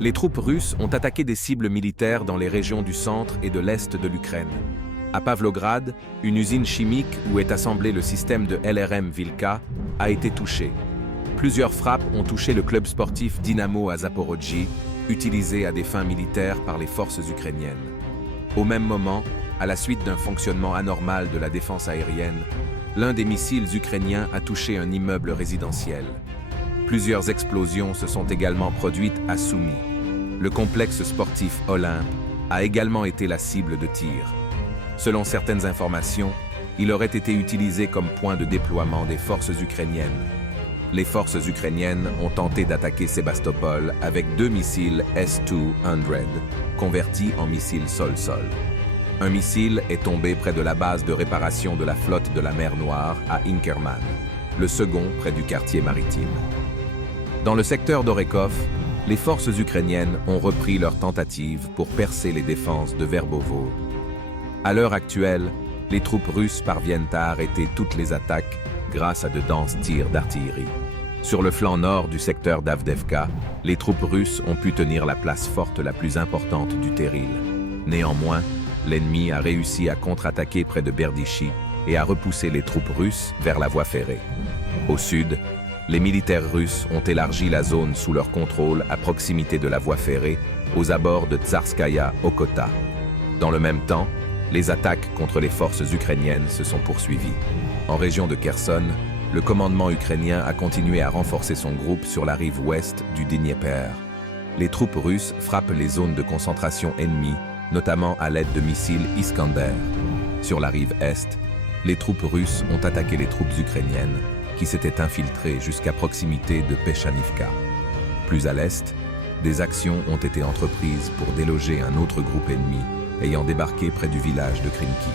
Les troupes russes ont attaqué des cibles militaires dans les régions du centre et de l'est de l'Ukraine. À Pavlograd, une usine chimique où est assemblé le système de LRM Vilka a été touchée. Plusieurs frappes ont touché le club sportif Dynamo à Zaporojhye, utilisé à des fins militaires par les forces ukrainiennes. Au même moment, à la suite d'un fonctionnement anormal de la défense aérienne, l'un des missiles ukrainiens a touché un immeuble résidentiel. Plusieurs explosions se sont également produites à Soumy. Le complexe sportif Olympe a également été la cible de tir. Selon certaines informations, il aurait été utilisé comme point de déploiement des forces ukrainiennes. Les forces ukrainiennes ont tenté d'attaquer Sébastopol avec 2 missiles S-200, convertis en missiles sol-sol. Un missile est tombé près de la base de réparation de la flotte de la mer Noire à Inkerman, le second près du quartier maritime. Dans le secteur d'Orekov, les forces ukrainiennes ont repris leur tentative pour percer les défenses de Verbovo. À l'heure actuelle, les troupes russes parviennent à arrêter toutes les attaques grâce à de denses tirs d'artillerie. Sur le flanc nord du secteur d'Avdevka, les troupes russes ont pu tenir la place forte la plus importante du Terril. Néanmoins, l'ennemi a réussi à contre-attaquer près de Berdichy et à repousser les troupes russes vers la voie ferrée. Au sud, les militaires russes ont élargi la zone sous leur contrôle à proximité de la voie ferrée, aux abords de Tsarskaya Okota. Dans le même temps, les attaques contre les forces ukrainiennes se sont poursuivies. En région de Kherson, le commandement ukrainien a continué à renforcer son groupe sur la rive ouest du Dniepr. Les troupes russes frappent les zones de concentration ennemies, notamment à l'aide de missiles Iskander. Sur la rive est, les troupes russes ont attaqué les troupes ukrainiennes, qui s'étaient infiltrées jusqu'à proximité de Peshanivka. Plus à l'est, des actions ont été entreprises pour déloger un autre groupe ennemi ayant débarqué près du village de Krimki.